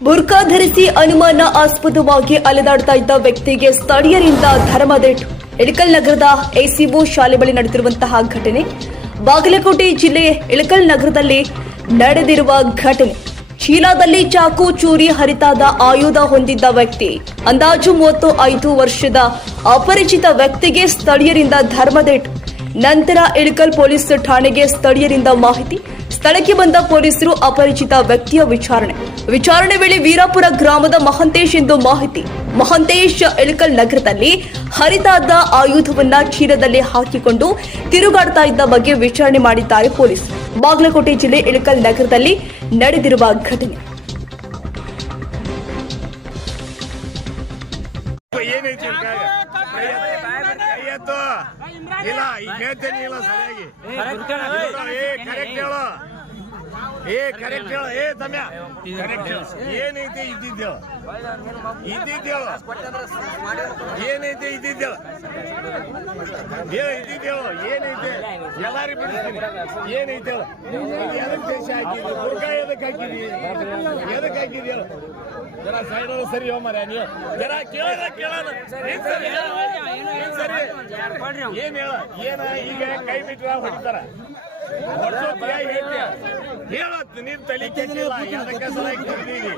ಬುರ್ಕಾ ಧರಿಸಿ ಅನುಮಾನಾಸ್ಪದವಾಗಿ ಅಲೆದಾಡ್ತಾ ಇದ್ದ ವ್ಯಕ್ತಿಗೆ ಸ್ಥಳೀಯರಿಂದ ಧರ್ಮದೇಟು. ಇಳಕಲ್ ನಗರದ ಎಸಿಒ ಶಾಲೆ ಬಳಿ ನಡೆದಿರುವಂತಹ ಘಟನೆ ಬಾಗಲಕೋಟೆ ಜಿಲ್ಲೆ ಇಳಕಲ್ ನಗರದಲ್ಲಿ ನಡೆದಿರುವ ಘಟನೆ. ಚೀಲಾದಲ್ಲಿ ಚಾಕು ಚೂರಿ ಹರಿತಾದ ಆಯುಧ ಹೊಂದಿದ್ದ ವ್ಯಕ್ತಿ ಅಂದಾಜು 35 ವರ್ಷದ ಅಪರಿಚಿತ ವ್ಯಕ್ತಿಗೆ ಸ್ಥಳೀಯರಿಂದ ಧರ್ಮದೇಟು. ನಂತರ ಇಳಕಲ್ ಪೊಲೀಸ್ ಠಾಣೆಗೆ ಸ್ಥಳೀಯರಿಂದ ಮಾಹಿತಿ. ಸ್ಥಳಕ್ಕೆ ಬಂದ ಪೊಲೀಸರು ಅಪರಿಚಿತ ವ್ಯಕ್ತಿಯ ವಿಚಾರಣೆ ವೇಳೆ ವೀರಾಪುರ ಗ್ರಾಮದ ಮಹಂತೇಶ್ ಎಂದು ಮಾಹಿತಿ. ಮಹಂತೇಶ್ ಇಳಕಲ್ ನಗರದಲ್ಲಿ ಹರಿತಾದ ಆಯುಧವನ್ನ ಚೀಲದಲ್ಲಿ ಹಾಕಿಕೊಂಡು ತಿರುಗಾಡ್ತಾ ಇದ್ದ ಬಗ್ಗೆ ವಿಚಾರಣೆ ಮಾಡಿದ್ದಾರೆ ಪೊಲೀಸ್. ಬಾಗಲಕೋಟೆ ಜಿಲ್ಲೆ ಇಳಕಲ್ ನಗರದಲ್ಲಿ ನಡೆದಿರುವ ಘಟನೆ. ಕರೆಕ್ಟ್ ಹೇಳು. ತಮ್ಯ ಕರೆಕ್ಟ್ ಹೇಳು. ಏನೈತೆ ಇದ್ದಿದ್ದೇಳು ಏನೈತೆ ಇದ್ದಿದ್ದೇಳು ಏನೈತೆ ಎಲ್ಲಾರಿಗೂ ಬಿಡಿಸ್ತೀನಿ. ಏನೈತೆ ಹೇಳು. ಎದಕ್ಕೆ ದೇಶ ಹಾಕಿದ್ವಿ? ಬುರ್ಕಾ ಎದಕ್ಕೆ ಹಾಕಿದ್ವಿ? ಎದಕ್ಕೆ ಹಾಕಿದ್ವಿ ಹೇಳು. ಜರ ಸೈಡ್ ಸರಿ ಹೋ ಮರ ನೀವು ಜರ ಕೇಳೋಣ ಸರಿ ಏನ್ ಹೇಳ. ಏನ ಈಗ ಕೈ ಬಿಟ್ರ ಹೊಡಿತಾರ ಹೇಳತ್ ನೀನ್ ತಲೆ ಕೆಟ್ಟಿಲ್ಲ. ಅದಕ್ಕೆ ಸಲ ಕರೀದೀವಿ.